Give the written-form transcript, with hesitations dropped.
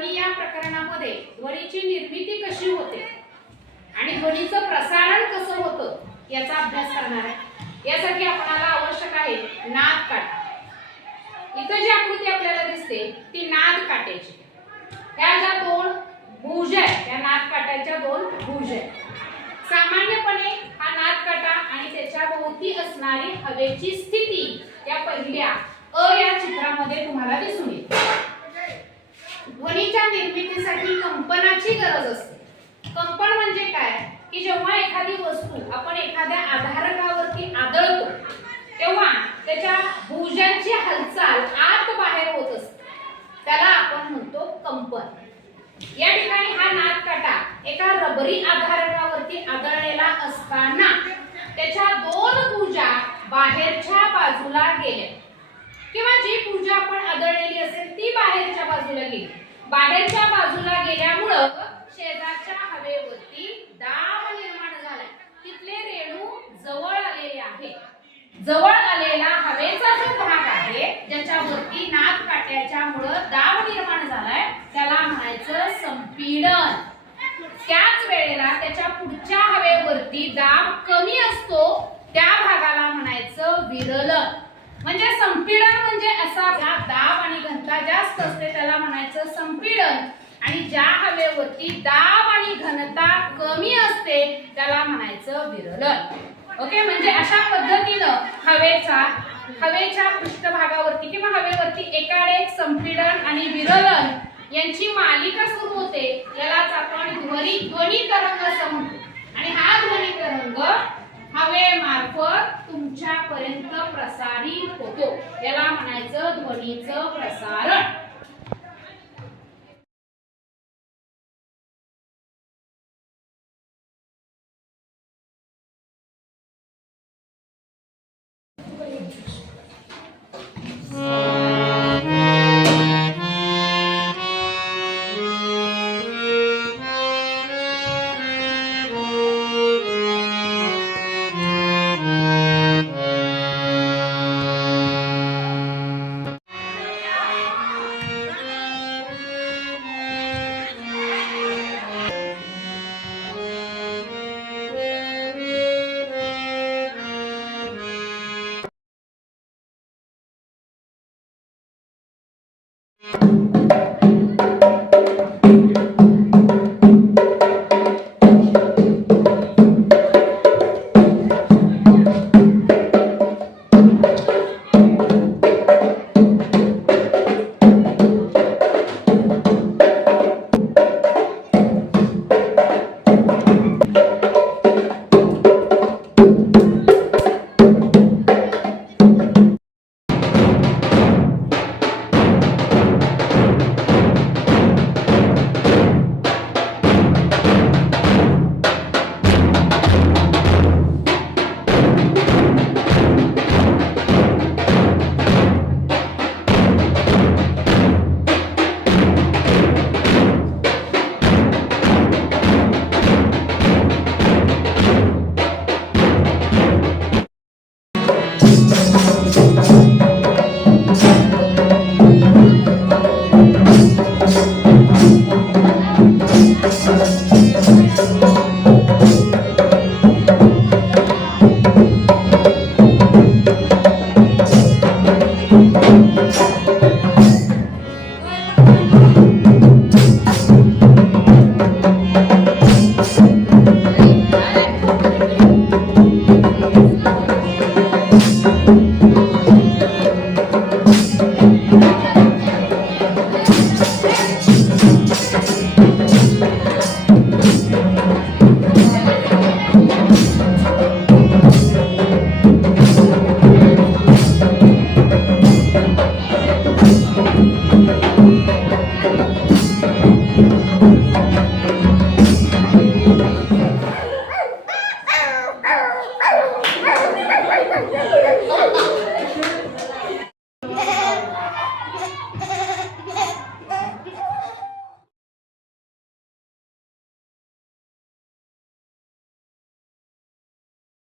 ध्वनी या प्रकरणामध्ये ध्वनीची निर्मिती कशी होते आणि ध्वनीचं प्रसारण कसं होतं याचा अभ्यास करणार आहे। यासाठी आपल्याला आवश्यक आहे नाद काटा। इथं जी आकृती आपल्याला दिसते ती नाद काट्याची। ह्या ज्या दोन भुज आहेत त्या नाद काट्याच्या दोन भुज आहेत। सामान्यपणे हा नाद काटा आणि त्याच्या भोवती असणारी हवेची स्थिती या पहिल्या अ या चित्रामध्ये तुम्हाला दिसून येते। ध्वनीच्या निर्मितीसाठी कंपनाची गरज असते। कंपन म्हणजे काय की जेव्हा एखादी वस्तू आपण एखाद्या आधारकावरती आदळतो तेव्हा त्याच्या भुजांची हालचाल आत बाहेर होत असते, त्याला आपण म्हणतो कंपन। या ठिकाणी हा नाद काटा एका रबरी आधारकावरती आदळलेला असताना त्याच्या दोन भुजा बाहेरच्या बाजूला गेल्या किंवा जी भुजा आपण आदळलेली असेल ती बाहेरच्या बाजूला गेली। बाहेरच्या बाजूला गेल्यामुळे शेजारच्या हवेवरती दाब निर्माण झाला। तिथले रेणू जवळ आलेले आहेत। जवळ आलेला हवेचा जो भाग आहे ज्याच्यावरती नाद काट्याच्यामुळे दाब निर्माण झालाय त्याला म्हणायचं संपीडन। त्याच वेळेला त्याच्या पुढच्या हवेवरती दाब कमी असतो त्या भागाला म्हणायचं विरलन। म्हणजे संपीडन म्हणजे असा दाब आणि घनता जास्त असते त्याला म्हणायचं संपीडन, आणि ज्या हवेवरती दाब आणि घनता कमी असते त्याला म्हणायचं विरलन। ओके, म्हणजे अशा पद्धतीनं हवेच्या पृष्ठभागावरती किंवा हवेवरती एकाएक संपीडन आणि विरलन यांची मालिका सुरू होते। यालाच आपण ध्वनी तरंग असं म्हणतो। आणि हा ध्वनी तरंग हवेमार्फत तुमच्यापर्यंत प्रसारित होतो, याला म्हणायचं ध्वनीचं प्रसारण।